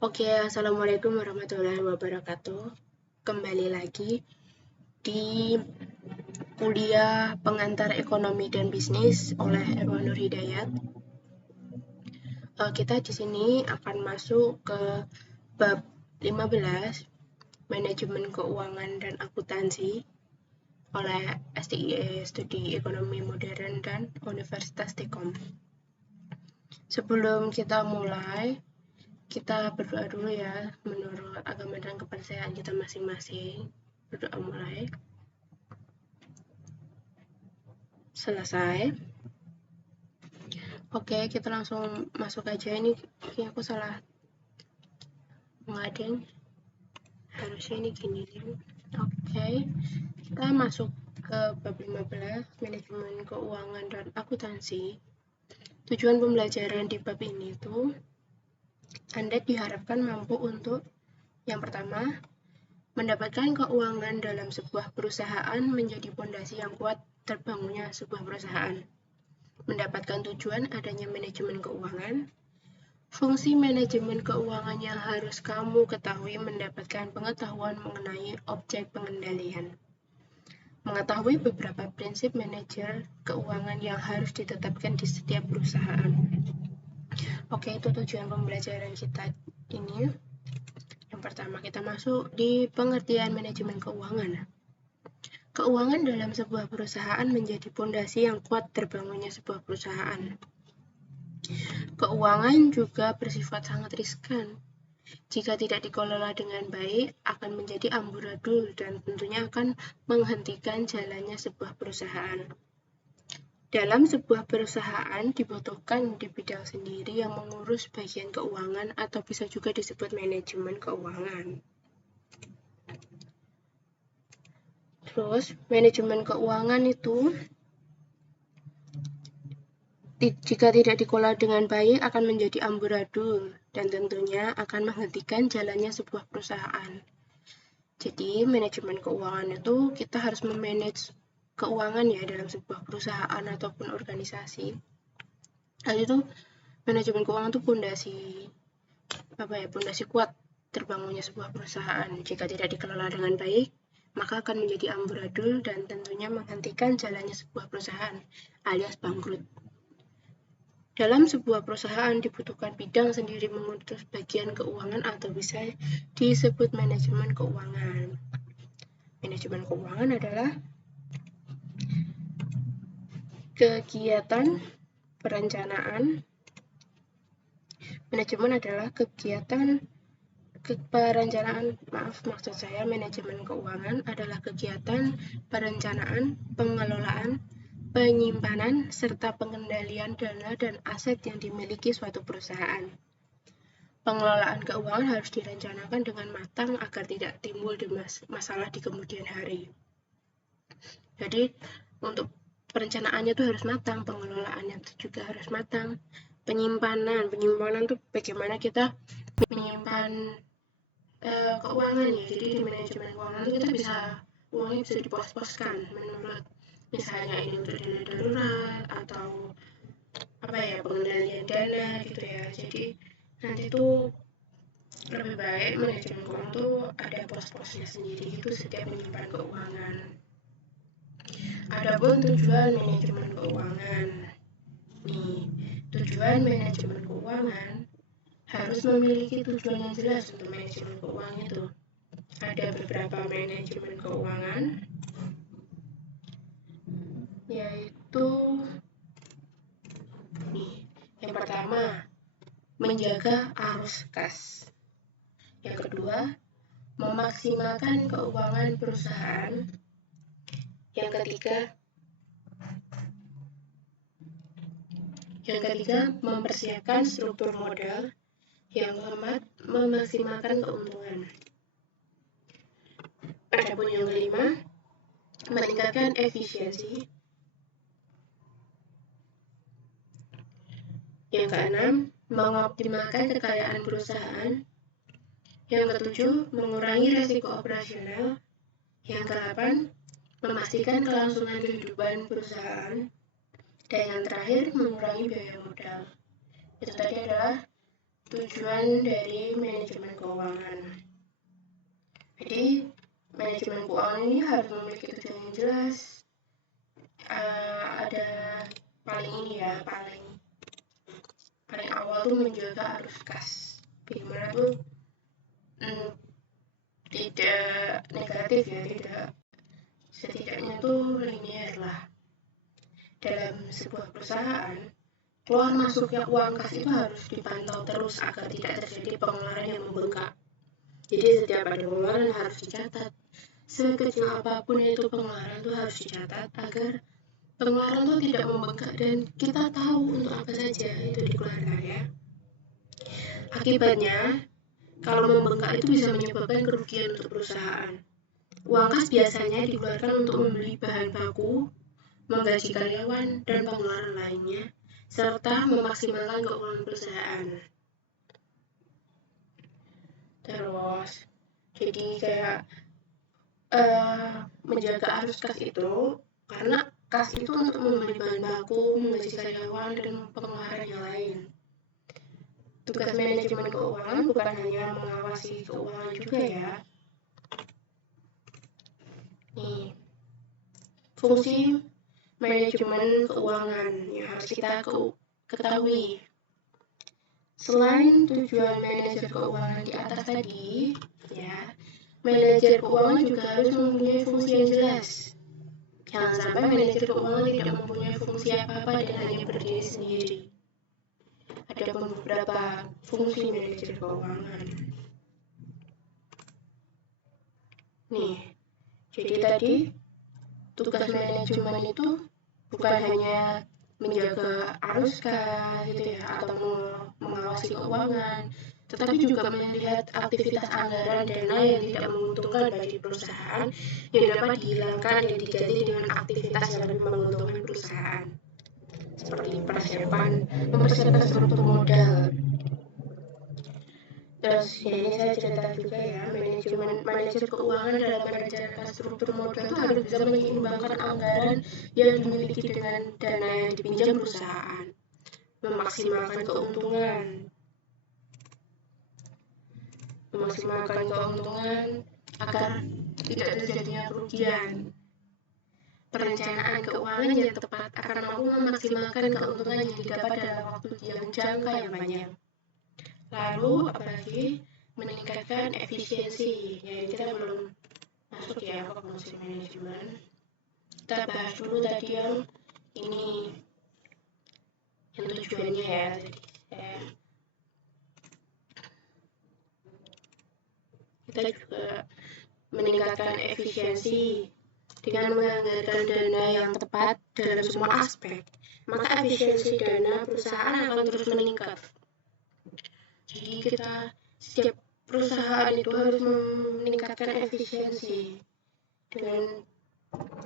Oke, Assalamualaikum warahmatullahi wabarakatuh. Kembali lagi di kuliah pengantar ekonomi dan bisnis oleh Erwan Nur Hidayat. Kita di sini akan masuk ke bab 15, manajemen keuangan dan akuntansi oleh STIE Studi Ekonomi Modern dan Universitas Telkom. Sebelum kita mulai, kita berdoa dulu ya, menurut agama dan kepercayaan kita masing-masing. Berdoa mulai. Selesai. Oke, kita langsung masuk aja. Ini aku salah ngadeng. Harusnya ini gini. Oke, kita masuk ke bab 15, manajemen keuangan dan akuntansi. Tujuan pembelajaran di bab ini tuh Anda diharapkan mampu untuk yang pertama, mendapatkan keuangan dalam sebuah perusahaan menjadi fondasi yang kuat terbangunnya sebuah perusahaan. Mendapatkan tujuan adanya manajemen keuangan. Fungsi manajemen keuangan yang harus kamu ketahui mendapatkan pengetahuan mengenai objek pengendalian. Mengetahui beberapa prinsip manajer keuangan yang harus ditetapkan di setiap perusahaan. Oke, itu tujuan pembelajaran kita ini. Yang pertama, kita masuk di pengertian manajemen keuangan. Keuangan dalam sebuah perusahaan menjadi fondasi yang kuat terbangunnya sebuah perusahaan. Keuangan juga bersifat sangat riskan. Jika tidak dikelola dengan baik, akan menjadi amburadul dan tentunya akan menghentikan jalannya sebuah perusahaan. Dalam sebuah perusahaan dibutuhkan di bidang sendiri yang mengurus bagian keuangan atau bisa juga disebut manajemen keuangan. Terus, manajemen keuangan itu jika tidak dikelola dengan baik akan menjadi amburadul dan tentunya akan menghentikan jalannya sebuah perusahaan. Jadi, manajemen keuangan itu kita harus memanage keuangan ya dalam sebuah perusahaan ataupun organisasi. Lalu itu manajemen keuangan itu pondasi kuat terbangunnya sebuah perusahaan. Jika tidak dikelola dengan baik, maka akan menjadi amburadul dan tentunya menghentikan jalannya sebuah perusahaan alias bangkrut. Dalam sebuah perusahaan dibutuhkan bidang sendiri mengurus bagian keuangan atau bisa disebut manajemen keuangan. Manajemen keuangan adalah kegiatan perencanaan. Manajemen adalah manajemen keuangan adalah kegiatan perencanaan, pengelolaan, penyimpanan, serta pengendalian dana dan aset yang dimiliki suatu perusahaan. Pengelolaan keuangan harus direncanakan dengan matang agar tidak timbul masalah di kemudian hari. Jadi, untuk perencanaannya itu harus matang, pengelolaannya itu juga harus matang. Penyimpanan itu bagaimana kita menyimpan keuangan ya. Jadi di manajemen keuangan itu kita uangnya bisa dipos-poskan menurut misalnya ini untuk dana darurat atau pengendalian dana gitu ya. Jadi nanti tuh lebih baik manajemen keuangan tuh ada pos-posnya sendiri itu setiap menyimpan keuangan. Adapun tujuan manajemen keuangan. Tujuan manajemen keuangan harus memiliki tujuan yang jelas untuk manajemen keuangan itu. Ada beberapa manajemen keuangan, yaitu yang pertama, menjaga arus kas. Yang kedua, memaksimalkan keuangan perusahaan. Yang ketiga, mempersiapkan struktur modal. Yang keempat, memaksimalkan keuntungan. Adapun yang kelima, meningkatkan efisiensi. Yang keenam, mengoptimalkan kekayaan perusahaan. Yang ketujuh, mengurangi risiko operasional. Yang kedelapan, memastikan kelangsungan kehidupan perusahaan. Dan yang terakhir, mengurangi biaya modal. Itu tadi adalah tujuan dari manajemen keuangan. Jadi, manajemen keuangan ini harus memiliki tujuan yang jelas. Ada paling awal tuh menjaga arus kas. Bagaimana tuh tidak negatif ya, tidak, setidaknya tuh linear lah. Dalam sebuah perusahaan, keluar masuknya uang kas itu harus dipantau terus agar tidak terjadi pengeluaran yang membengkak. Jadi setiap ada pengeluaran harus dicatat. Sekecil apapun itu pengeluaran itu harus dicatat agar pengeluaran itu tidak membengkak dan kita tahu untuk apa saja itu dikeluarkan ya. Akibatnya, kalau membengkak itu bisa menyebabkan kerugian untuk perusahaan. Uang kas biasanya dikeluarkan untuk membeli bahan baku, menggaji karyawan, dan pengeluaran lainnya, serta memaksimalkan keuangan perusahaan. Terus, jadi kayak menjaga arus kas itu, karena kas itu untuk membeli bahan baku, menggaji karyawan, dan pengeluaran yang lain. Tugas manajemen keuangan bukan hanya mengawasi keuangan juga ya. Nih, fungsi manajemen keuangan yang harus kita ketahui. Selain tujuan manajer keuangan di atas tadi, ya, manajer keuangan juga harus mempunyai fungsi yang jelas. Jangan sampai manajer keuangan tidak mempunyai fungsi apa-apa dan hanya berdiri sendiri. Ada beberapa fungsi manajer keuangan. Nih, jadi tadi tugas manajemen itu bukan hanya menjaga arus kas gitu ya, atau mengawasi keuangan, tetapi juga melihat aktivitas anggaran dana yang tidak menguntungkan bagi perusahaan yang dapat dihilangkan dan diganti dengan aktivitas yang lebih menguntungkan perusahaan, seperti mempersiapkan struktur modal. Terus ini saya cerita juga ya, manajer keuangan dalam merencanakan struktur modal itu harus bisa menyeimbangkan anggaran yang dimiliki dengan dana yang dipinjam perusahaan, memaksimalkan keuntungan agar tidak terjadinya kerugian. Perencanaan keuangan yang tepat akan mampu memaksimalkan keuntungan yang didapat dalam waktu yang jangka yang panjang. Lalu apalagi meningkatkan efisiensi. Ya, kita belum masuk ya ke fungsi manajemen. Kita bahas dulu tadi yang ini, yang tujuannya ya tadi. Kita juga meningkatkan efisiensi dengan menganggarkan dana yang tepat dalam semua aspek. Maka efisiensi dana perusahaan akan terus meningkat. Jadi setiap perusahaan itu harus meningkatkan efisiensi dengan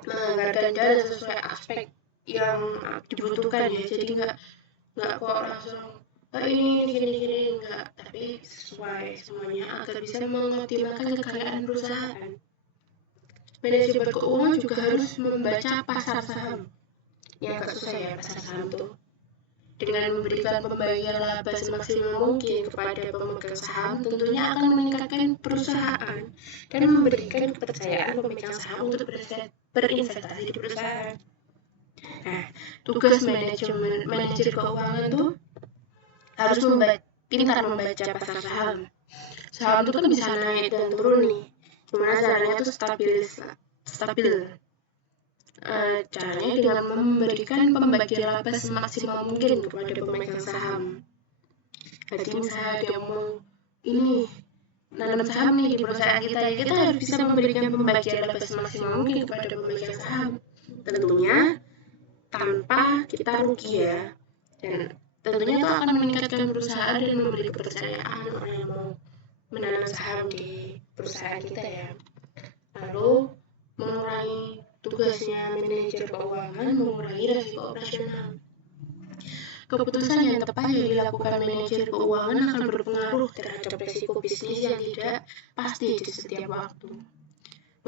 menganggarkan dana sesuai aspek yang dibutuhkan ya. Jadi nggak kok langsung ini enggak, tapi sesuai semuanya agar bisa mengoptimalkan kekayaan perusahaan. Manajemen keuangan juga harus membaca pasar saham. Yang agak susah ya pasar saham tuh. Dengan memberikan pembagian laba semaksimal mungkin kepada pemegang saham, tentunya akan meningkatkan perusahaan dan memberikan kepercayaan pemegang saham untuk berinvestasi di perusahaan. Nah, tugas manajer keuangan tuh harus pintar membaca pasar saham. Saham itu kan bisa naik dan turun nih. Gimana caranya tuh stabil. Caranya dengan memberikan pembagian laba semaksimal mungkin kepada pemegang saham. Jadi misalnya dia mau nanam saham nih di perusahaan kita harus bisa memberikan pembagian laba semaksimal mungkin kepada pemegang saham. Tentunya tanpa kita rugi ya. Dan tentunya itu akan meningkatkan perusahaan dan memberi kepercayaan orang yang mau menanam saham di perusahaan kita ya. Lalu mengurangi tugasnya manajer keuangan, mengurangi risiko operasional. Keputusan yang tepat yang dilakukan manajer keuangan akan berpengaruh terhadap risiko bisnis yang tidak pasti di setiap waktu.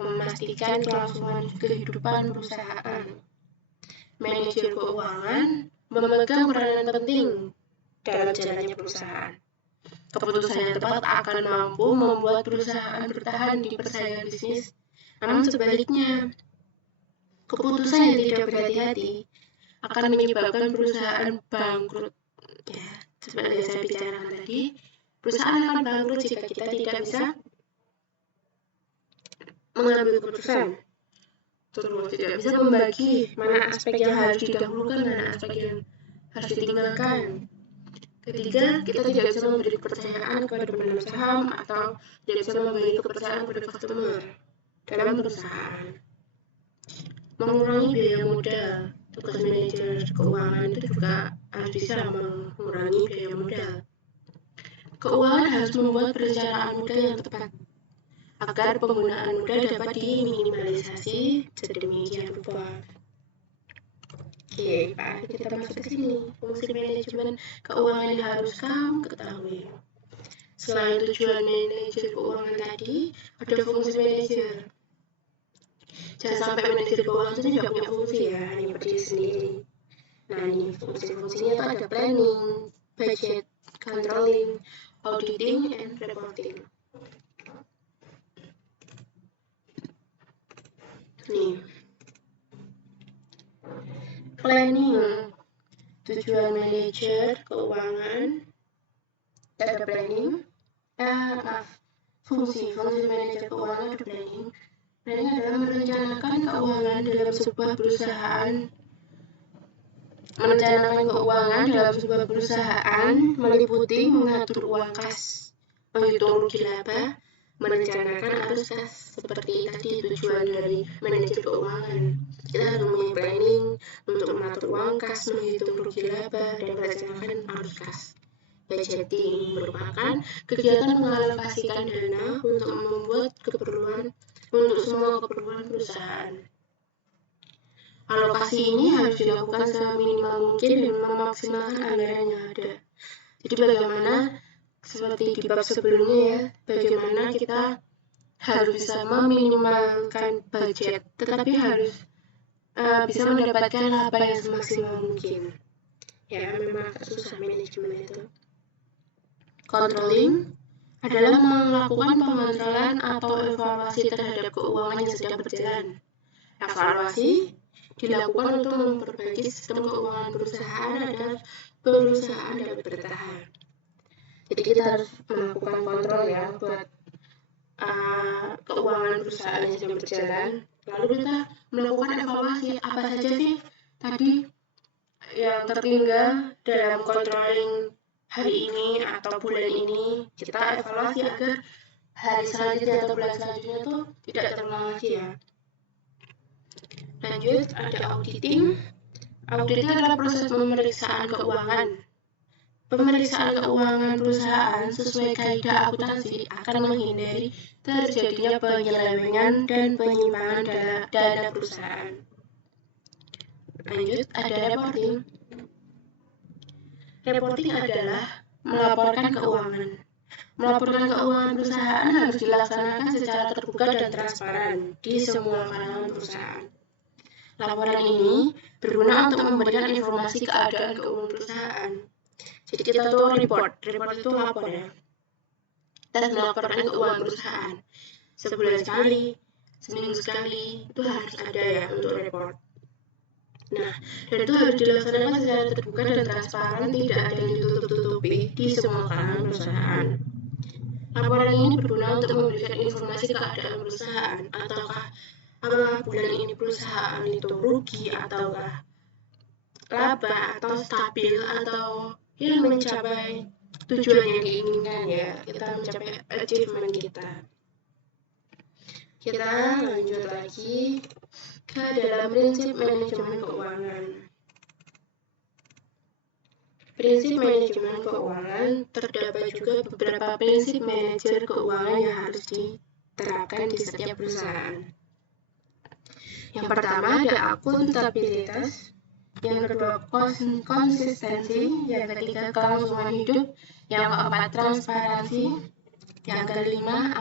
Memastikan kelangsungan kehidupan perusahaan. Manajer keuangan memegang peranan penting dalam jalannya perusahaan. keputusan yang tepat akan mampu membuat perusahaan bertahan di persaingan bisnis. Namun sebaliknya, keputusan yang tidak berhati-hati akan menyebabkan perusahaan bangkrut. Ya, seperti yang saya bicarakan tadi, perusahaan akan bangkrut jika kita tidak bisa mengambil keputusan. Terus tidak bisa membagi mana aspek yang harus didahulukan, mana aspek yang harus ditinggalkan. Ketiga, kita tidak bisa memberi kepercayaan kepada pemegang saham atau tidak bisa memberi kepercayaan kepada customer dalam perusahaan. Mengurangi biaya modal. Tugas manajer keuangan itu juga harus bisa mengurangi biaya modal. Keuangan harus membuat perencanaan modal yang tepat agar penggunaan modal dapat diminimalisasi sedemikian rupa. Oke, Pak, kita masuk ke sini. Fungsi manajemen keuangan yang harus kamu ketahui. Selain tujuan manajer keuangan tadi, ada fungsi manajer. Jangan sampai manajer keuangan itu tidak punya fungsi ya, hanya berdiri sendiri. Nah, ini fungsi-fungsinya itu ada planning, budget, controlling, auditing, and reporting. Nih, planning, tujuan manajer keuangan, ada planning, fungsi manajer keuangan ada planning. Planning adalah merencanakan keuangan dalam sebuah perusahaan. Merencanakan keuangan dalam sebuah perusahaan meliputi mengatur uang kas, menghitung rugi laba, merencanakan arus kas. Seperti tadi tujuan dari manajer keuangan. Kita harus mempunyai planning untuk mengatur uang kas, menghitung rugi laba, dan merencanakan arus kas. Budgeting merupakan kegiatan mengalokasikan dana untuk membuat keperluan untuk semua keperluan perusahaan. Alokasi ini harus dilakukan seminimal mungkin dan memaksimalkan anggaran yang ada. Jadi bagaimana, seperti di bab sebelumnya ya, bagaimana kita harus bisa meminimalkan budget, tetapi harus bisa mendapatkan laba yang semaksimal mungkin. Ya, memang agak susah manajemen itu. Controlling adalah melakukan pengontrolan atau evaluasi terhadap keuangan yang sedang berjalan. Evaluasi dilakukan untuk memperbaiki sistem keuangan perusahaan agar perusahaan dapat bertahan. Jadi kita harus melakukan kontrol ya buat keuangan perusahaan yang sedang berjalan. Lalu kita melakukan evaluasi apa saja sih tadi yang tertinggal dalam controlling hari ini atau bulan ini. Kita evaluasi agar hari selanjutnya atau bulan selanjutnya tuh tidak terulang lagi ya. Lanjut, ada auditing. Auditing adalah proses pemeriksaan keuangan. Pemeriksaan keuangan perusahaan sesuai kaidah akuntansi akan menghindari terjadinya penyelewengan dan penyimpangan dana perusahaan. Lanjut, ada reporting. Reporting adalah melaporkan keuangan. Melaporkan keuangan perusahaan harus dilaksanakan secara terbuka dan transparan di semua kalangan perusahaan. Laporan ini berguna untuk memberikan informasi keadaan keuangan perusahaan. Jadi kita tuh report itu lapor ya. Kita melaporkan keuangan perusahaan sebulan sekali, seminggu sekali, itu harus ada ya untuk report. Nah, dan itu harus dilaksanakan secara terbuka dan transparan, tidak ada yang ditutup-tutupi di semua kalangan perusahaan. Laporan ini berguna untuk memberikan informasi keadaan perusahaan, ataukah apakah bulan ini perusahaan itu rugi, ataukah laba, atau stabil, atau yang mencapai tujuan yang diinginkan ya, kita mencapai achievement kita. Kita lanjut lagi ke dalam prinsip manajemen keuangan. Prinsip manajemen keuangan terdapat juga beberapa prinsip manajer keuangan yang harus diterapkan di setiap perusahaan. Yang pertama ada akuntabilitas, yang kedua konsistensi, yang ketiga kelangsungan hidup, yang keempat transparansi, yang kelima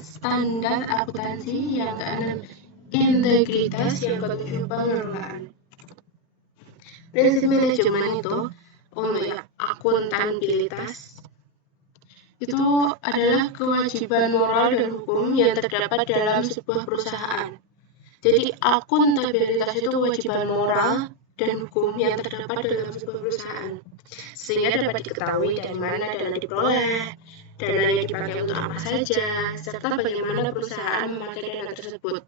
standar akuntansi, yang keenam integritas, yang ketujuh pengelolaan. Prinsip manajemen itu untuk akuntabilitas itu adalah kewajiban moral dan hukum yang terdapat dalam sebuah perusahaan. Jadi akuntabilitas itu kewajiban moral dan hukum yang terdapat dalam sebuah perusahaan, sehingga dapat diketahui dari mana dana diperoleh, dana yang dipakai untuk apa saja, serta bagaimana perusahaan memakai dana tersebut.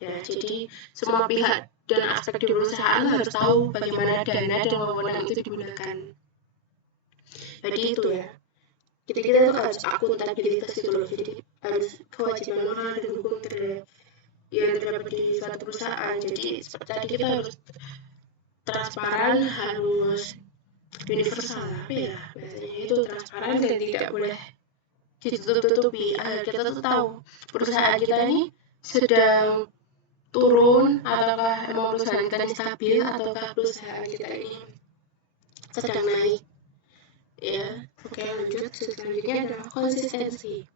Ya, jadi semua pihak dan aspek di perusahaan harus tahu bagaimana dana dan wewenang itu digunakan. Jadi itu ya. Kita tuh harus akuntabilitas itu loh. Jadi harus kewajiban moral dan hukum yang terdapat di suatu perusahaan. Jadi seperti tadi kita harus transparan, harus universal, apa ya biasanya itu transparan dan tidak boleh ditutup-tutupi agar kita tuh tahu perusahaan kita ini sedang turun ataukah emang perusahaan kita ini stabil ataukah perusahaan kita ini sedang naik. Ya, oke, lanjut. Selanjutnya adalah konsistensi.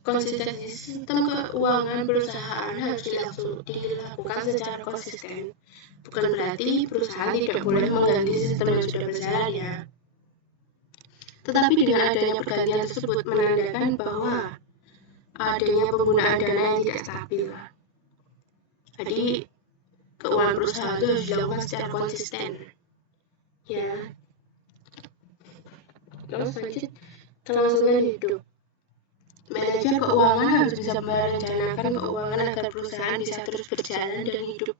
Konsistensi sistem keuangan perusahaan harus dilakukan secara konsisten. Bukan berarti perusahaan tidak boleh mengganti sistem yang sudah berjalan ya. Tetapi dengan adanya pergantian tersebut menandakan bahwa adanya penggunaan dana yang tidak stabil. Jadi keuangan perusahaan itu harus dilakukan secara konsisten. Ya. Terus lanjut, kelangsungan hidup. Manajer keuangan harus bisa merencanakan keuangan agar perusahaan bisa terus berjalan dan hidup.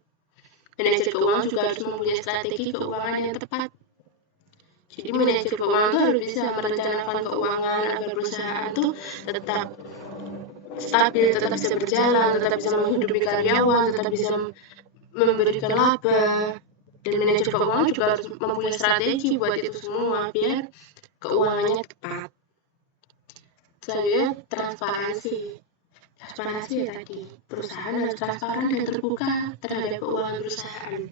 Manajer keuangan juga harus mempunyai strategi keuangan yang tepat. Jadi manajer keuangan itu harus bisa merencanakan keuangan agar perusahaan itu tetap stabil, tetap bisa berjalan, tetap bisa menghidupi karyawan, tetap bisa memberikan laba. Dan manajer keuangan juga harus mempunyai strategi buat itu semua biar keuangannya tepat. Selanjutnya transparansi. Transparansi ya tadi, perusahaan harus transparan dan terbuka terhadap keuangan perusahaan.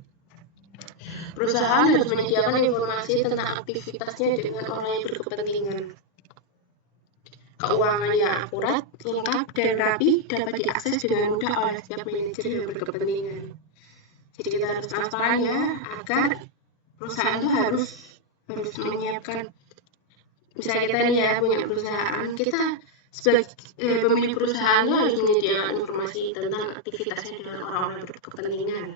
Perusahaan harus menyediakan informasi tentang aktivitasnya dengan orang yang berkepentingan. Keuangan yang akurat, lengkap, dan rapi dapat diakses dengan mudah oleh setiap manajer yang berkepentingan. Jadi kita harus transparan ya, agar perusahaan itu harus menyiapkan. Misalnya kita nih ya punya perusahaan, kita sebagai pemilik perusahaan itu harus menyediakan informasi tentang aktivitasnya dengan orang-orang berkepentingan.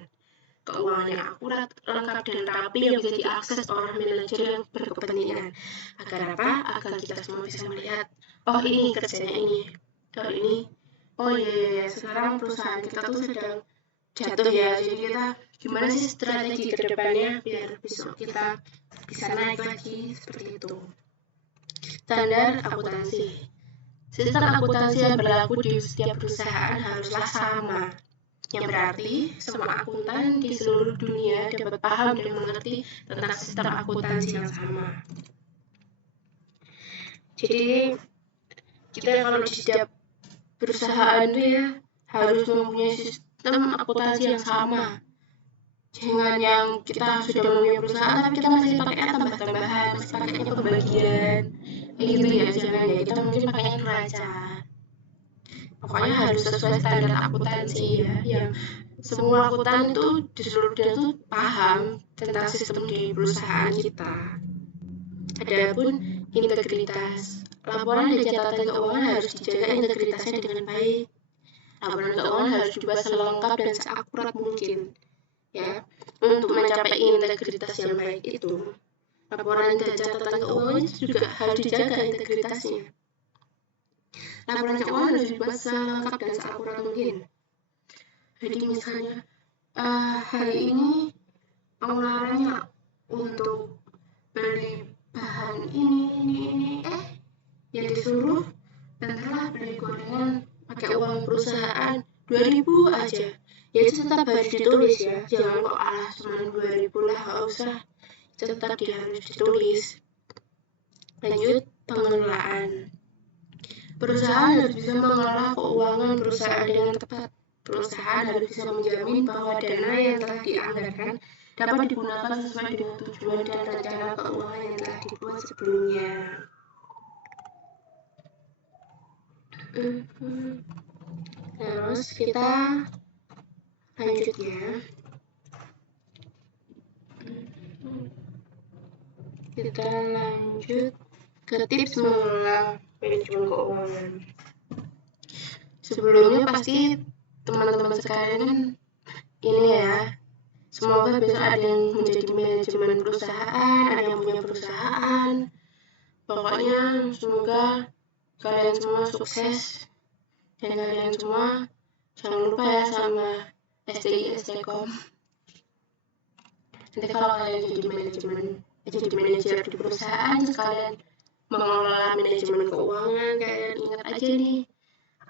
Keuangan yang akurat, lengkap, dan rapi yang bisa diakses oleh manajer yang berkepentingan. Agar apa? Agar kita semua bisa melihat, oh ini kerjanya ini, oh ini, oh iya, sekarang perusahaan kita tuh sedang jatuh ya, jadi kita gimana sih strategi ke depannya biar besok kita bisa naik lagi, seperti itu. Standar akuntansi. Sistem akuntansi yang berlaku di setiap perusahaan haruslah sama, yang berarti semua akuntan di seluruh dunia dapat paham dan mengerti tentang sistem akuntansi yang sama. Jadi kita kalau di setiap perusahaan itu ya harus mempunyai sistem akuntansi yang sama. Jangan yang kita sudah mempunyai perusahaan tapi kita masih pakai tambah-tambahan, masih pakainya pembagian, kayak gitu ya, jangan ya, kita mungkin pakainya neraca. Pokoknya harus sesuai standar akuntansi ya, yang semua akuntan itu di seluruh dunia itu paham tentang sistem di perusahaan kita. Adapun integritas, laporan dan catatan keuangan harus dijaga integritasnya dengan baik. Laporan keuangan harus dibuat selengkap dan seakurat mungkin. Ya, untuk mencapai integritas yang baik itu, laporan dan catatan keuangan juga harus dijaga integritasnya. Laporan keuangan harus dibuat selengkap dan seakurat mungkin. Jadi misalnya hari ini pengeluarannya untuk beli bahan ini yang disuruh bentarlah beli gorengan pakai uang perusahaan 2.000 aja. Ya itu tetap harus ditulis ya, jangan kok cuma 2.000 lah, gak usah, tetap harus ditulis. Lanjut, pengelolaan. Perusahaan harus bisa mengelola keuangan perusahaan dengan tepat. Perusahaan harus bisa menjamin bahwa dana yang telah dianggarkan dapat digunakan sesuai dengan tujuan dan rencana keuangan yang telah dibuat sebelumnya. Terus kita lanjut ya. Kita lanjut ke tips mengelola manajemen keuangan. Sebelumnya pasti teman-teman sekalian kan ini ya, semoga besok ada yang menjadi manajemen perusahaan, ada yang punya perusahaan. Pokoknya semoga kalian semua sukses dan kalian semua jangan lupa ya sama SDI SDKOM. Nanti kalau kalian jadi manajer di perusahaan, sekalian mengelola manajemen keuangan, kalian ingat aja nih,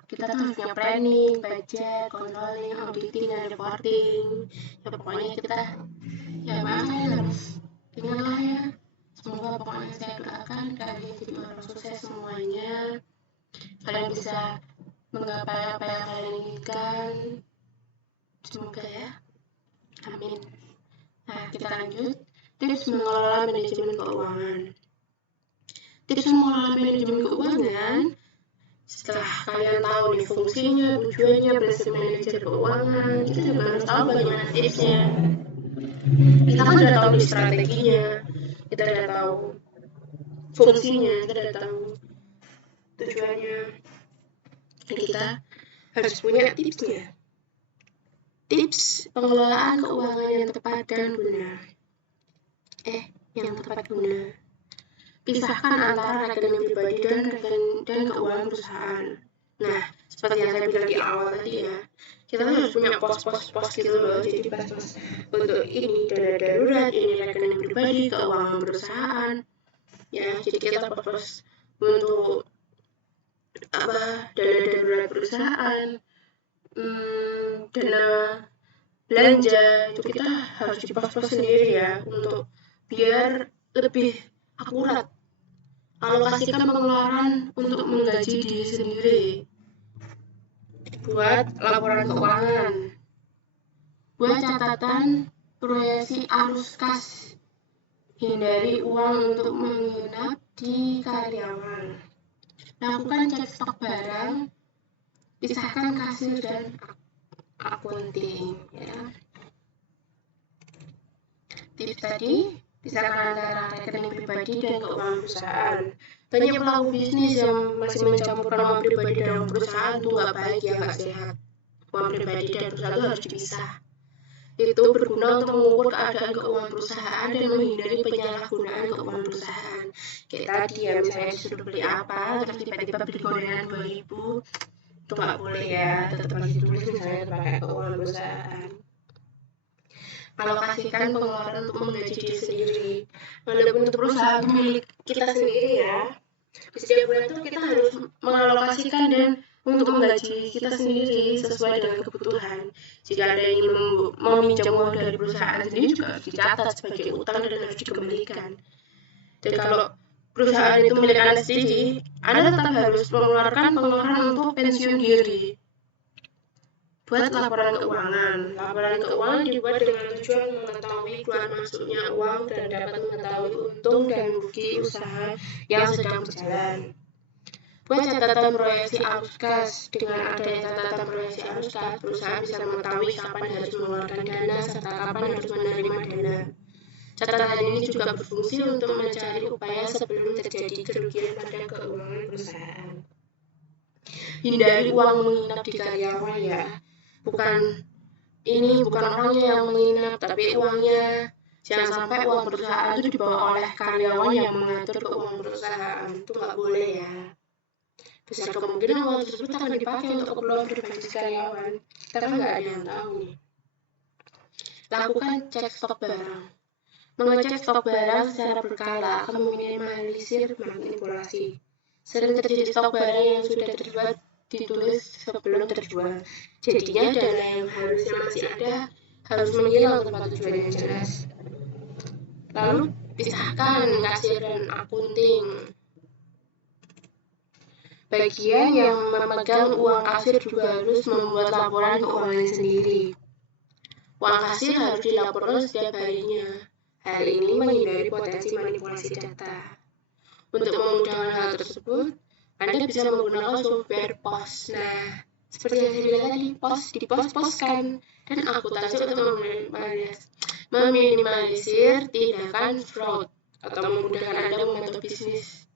kita tuh harus punya planning, budget, controlling, auditing, dan reporting. Ya pokoknya kita, ya kalian harus ingat lah ya. Semoga pokoknya saya doakan kalian jadi orang sukses semuanya. Kalian bisa menggapai apa yang kalian inginkan. Semoga ya. Amin. Nah, kita lanjut. Tips mengelola manajemen keuangan. Tips mengelola manajemen keuangan, setelah kalian tahu nih fungsinya, tujuannya, prinsip manajer keuangan, kita juga harus tahu bagaimana tipsnya. Kita kan udah tahu di strateginya, kita udah tahu fungsinya, kita udah tahu tujuannya. Jadi kita harus punya tipsnya. Tips pengelolaan keuangan yang tepat dan guna. Yang tepat guna. Pisahkan antara rekening pribadi dan keuangan perusahaan. Nah, seperti yang saya bilang di awal tadi ya, kita harus punya pos-pos gitu loh. Jadi pas untuk ini dana darurat, ini rekening pribadi, keuangan perusahaan. Ya, jadi kita pos untuk dana darurat perusahaan, dana belanja, itu kita harus di pos-pos sendiri ya, untuk biar lebih akurat. Alokasikan pengeluaran untuk menggaji diri sendiri. Buat laporan keuangan. Buat catatan proyeksi arus kas. Hindari uang untuk menginap di karyawan. Lakukan cek stok barang. Pisahkan kasir dan akunting. Ya. Tips tadi, pisahkan antara rekening pribadi dan keuangan perusahaan. Banyak pelaku bisnis yang masih mencampurkan uang pribadi dalam perusahaan, itu nggak baik ya, nggak sehat. Uang pribadi dan perusahaan itu harus dipisah. Itu berguna untuk mengukur keadaan keuangan perusahaan dan menghindari penyalahgunaan keuangan perusahaan. Kayak tadi ya, misalnya disuruh beli apa, terus tiba-tiba beli gorengan 2.000, itu nggak boleh ya, tetap harus ditulis misalnya pakai keuangan perusahaan. Alokasikan pengeluaran untuk menggaji diri sendiri. Walaupun itu perusahaan milik kita sendiri ya, di setiap bulan itu kita harus mengalokasikan dan untuk menggaji kita sendiri sesuai dengan kebutuhan. Jika ada yang ingin meminjam uang dari perusahaan sendiri juga harus dicatat sebagai utang dan harus dikembalikan. Dan kalau perusahaan itu milik Anda sendiri, Anda tetap harus mengeluarkan pengeluaran untuk pensiun diri. Buat laporan keuangan. Laporan keuangan dibuat dengan tujuan mengetahui keluar masuknya uang dan dapat mengetahui untung dan rugi usaha yang sedang berjalan. Buat catatan proyeksi arus kas. Dengan adanya catatan proyeksi arus kas, perusahaan bisa mengetahui kapan harus mengeluarkan dana serta kapan harus menerima dana. Catatan ini juga berfungsi untuk mencari upaya sebelum terjadi kerugian pada keuangan perusahaan. Hindari uang menginap di karyawan ya. Bukan orangnya yang menginap, tapi uangnya. Jangan sampai uang perusahaan itu dibawa oleh karyawan yang mengatur keuangan perusahaan. Itu nggak boleh ya. Besar kemungkinan uang tersebut akan dipakai untuk keperluan pribadi karyawan. Kita kan nggak ada yang tahu nih. Lakukan cek stok barang. Mengecek stok barang secara berkala akan meminimalisir manipulasi. Sering terjadi stok barang yang sudah terbuat ditulis sebelum terjual. Jadinya dana yang harusnya masih ada harus menghilang tanpa tujuan yang jelas. Lalu pisahkan kasir dan akunting. Bagian yang memegang uang kasir juga harus membuat laporan keuangan sendiri. Uang kasir harus dilaporkan setiap harinya. Hal ini menghindari potensi manipulasi data. Untuk memudahkan hal tersebut, Anda bisa menggunakan software POS. Nah, seperti yang saya bilang tadi, dipos-poskan dan akuntansi untuk meminimalisir tindakan fraud atau memudahkan Anda memantau bisnis.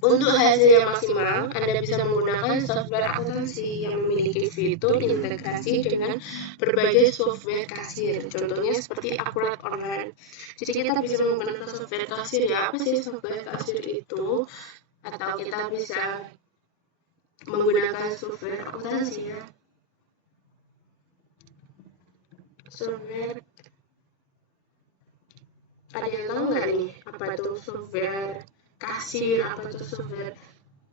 Untuk hasil yang maksimal, Anda bisa menggunakan software akuntansi yang memiliki fitur integrasi dengan berbagai software kasir. Contohnya seperti Akurat Online. Jadi kita bisa menggunakan software kasir ya. Apa sih software kasir itu? Atau kita bisa menggunakan software akuntansi ya. Software, ada yang tahu nggak nih apa itu software kasir, apa itu software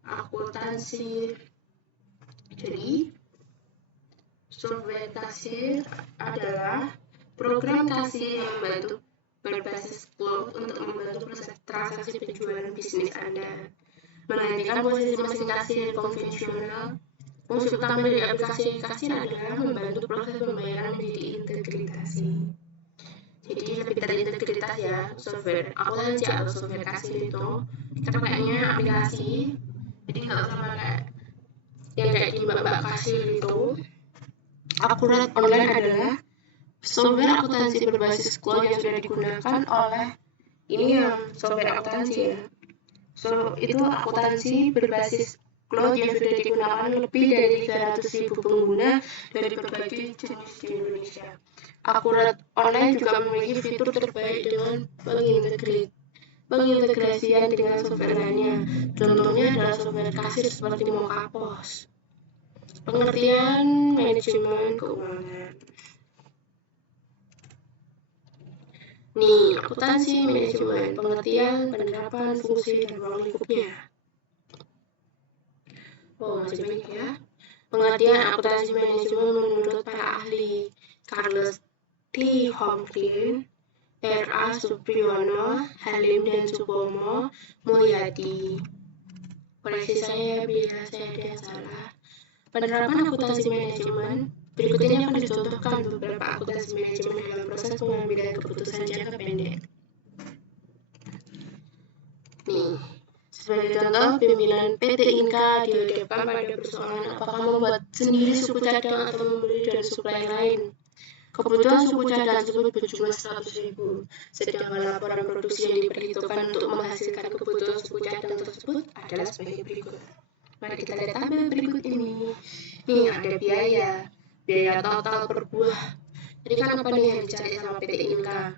akuntansi? Jadi software kasir adalah program kasir yang membantu berbasis cloud untuk membantu proses transaksi penjualan bisnis Anda. Menggantikan posisi mesin kasir konvensional, fungsi utama dari aplikasi kasir adalah membantu proses pembayaran menjadi integrasi. Jadi lebih terintegritas ya, software akuntansi atau software kasir itu kita pakainya aplikasi, jadi nggak usah pakai yang kayak di mbak kasir itu. Akurat Online adalah software akuntansi berbasis cloud yang sudah digunakan oleh ini yang software akuntansi ya. Itu akuntansi berbasis cloud yang sudah digunakan lebih dari 300.000 pengguna dari berbagai jenis di Indonesia. Akurat Online juga memiliki fitur terbaik dengan pengintegrasian dengan software lainnya. Contohnya adalah software kasir seperti Mokapos. Pengertian manajemen keuangan. Nih, akuntansi manajemen, pengertian, penerapan, fungsi, dan ruang lingkupnya. Oh, masih banyak ya. Pengertian akuntansi manajemen menurut para ahli Charles T. Homkin, R.A. Supriyono, Halim dan Supomo Mulyadi. Koreksi saya bila saya ada yang salah. Penerapan akuntansi manajemen, berikut ini akan dicontohkan beberapa akuntansi manajemen dalam proses pengambilan keputusan jangka pendek. Nih, sebagai contoh, pimpinan PT Inka dihadapkan pada persoalan apakah membuat sendiri suku cadang atau membeli dari suplai lain. Kebutuhan suku cadang tersebut berjumlah 100.000, sedangkan laporan produksi yang diperhitungkan untuk menghasilkan kebutuhan suku cadang tersebut adalah sebagai berikut. Mari kita lihat tabel berikut ini. Nih ada biaya total per buah. Jadi kan apa nih yang dicari sama PT Inka?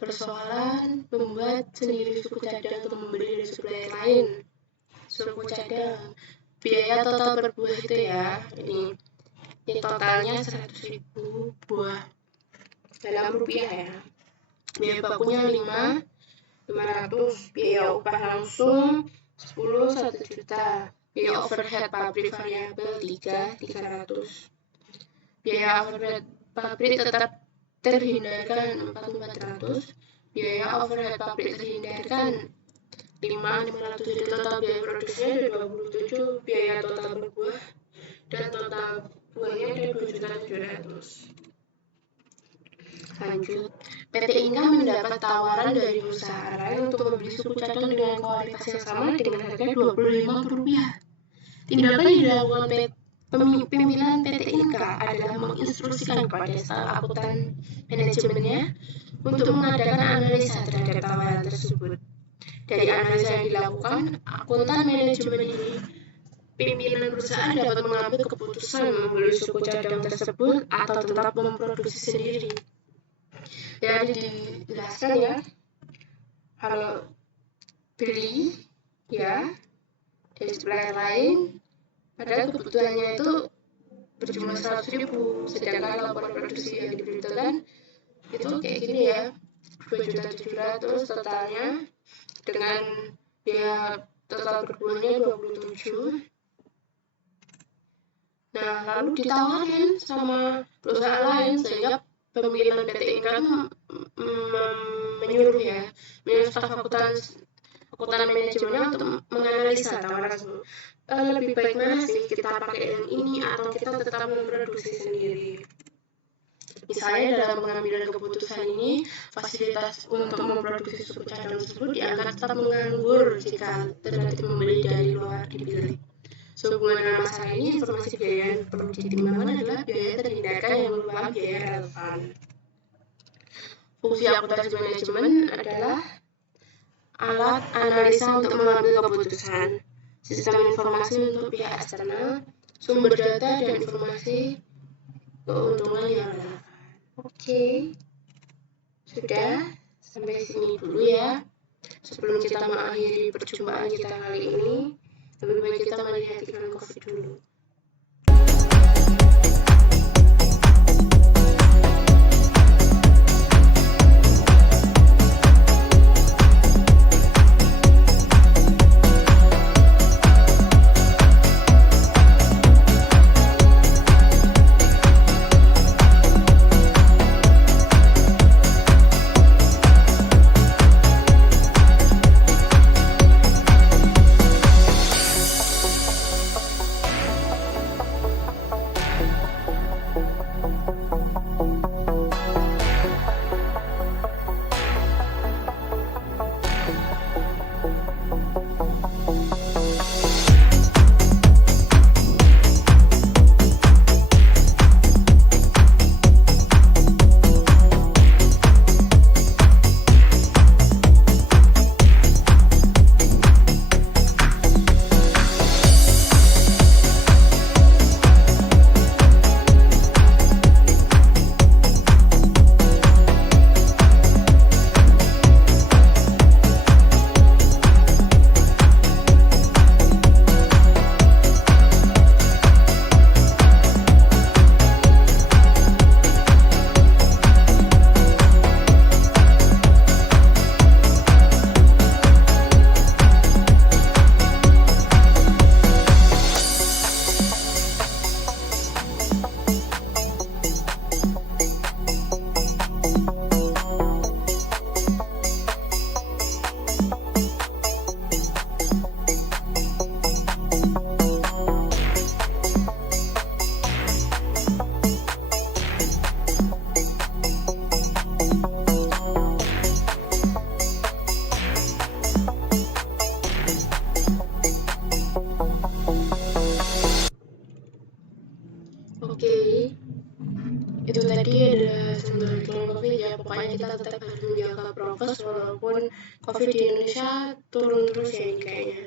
Persoalan membuat sendiri suku cadang atau membeli dari supplier lain. Suku cadang, biaya total per buah itu ya. Ini totalnya 100.000 buah dalam rupiah ya. Biaya bakunya 500, biaya upah langsung 1 juta, biaya overhead pabrik variabel 300, biaya overhead pabrik tetap terhindarkan 400, biaya overhead pabrik terhindarkan 500, jadi total biaya produksinya ada 27, biaya total berbuah dan total buahnya ada 2.700.000. Lanjut, PT Inka mendapat tawaran dari usaha lain untuk membeli suku cadang dengan kualitas yang sama dengan harga Rp25. Tindakan yang dilakukan pimpinan PT Inka adalah menginstruksikan kepada staf akuntan manajemennya untuk mengadakan analisa terhadap tawaran tersebut. Dari analisa yang dilakukan, akuntan manajemen ini, pimpinan perusahaan dapat mengambil keputusan membeli suku cadang tersebut atau tetap memproduksi sendiri. Ya, dijelaskan ya, kalau beli ya dari supplier lain, padahal kebutuhannya itu berjumlah 100.000, sedangkan laporan produksi yang diberitakan itu kayak gini ya, 2.700.000 totalnya, dengan biaya total berbuahnya 27. Nah, lalu ditawarin sama perusahaan lain sehingga pimpinan PT Inka menyuruh staf akuntan manajemennya untuk menganalisa tawaran tersebut. Lebih baik mana sih, kita pakai yang ini atau kita tetap memproduksi sendiri? Misalnya dalam pengambilan keputusan ini, fasilitas untuk memproduksi suku cadang tersebut dianggap tetap menganggur jika terdapat membeli dari luar dipilih. Sehubungan dengan masalah ini, informasi biaya yang perlu ditimbangkan adalah biaya terhindarkan yang merupakan biaya relevan. Fungsi akuntansi manajemen adalah alat analisa untuk mengambil keputusan, sistem informasi untuk pihak eksternal, sumber data dan informasi keuntungan yang relevan. Oke, sudah sampai sini dulu ya. Sebelum kita mengakhiri perjumpaan kita kali ini, lebih baik kita melihat iklan COVID dulu. Oke, itu tadi adalah sumber iklan COVID ya. Pokoknya kita tetap harus menjaga prokes walaupun COVID di Indonesia turun terus ya ini kayaknya.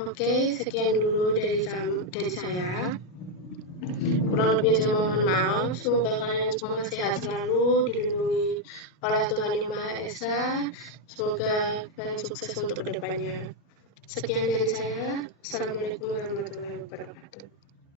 Oke, sekian dulu dari saya. Kurang lebih saya mohon maaf. Semoga kalian semua sehat selalu, dilindungi oleh Tuhan Yang Maha Esa. Semoga kalian sukses untuk kedepannya. Sekian dari saya. Assalamualaikum warahmatullahi wabarakatuh.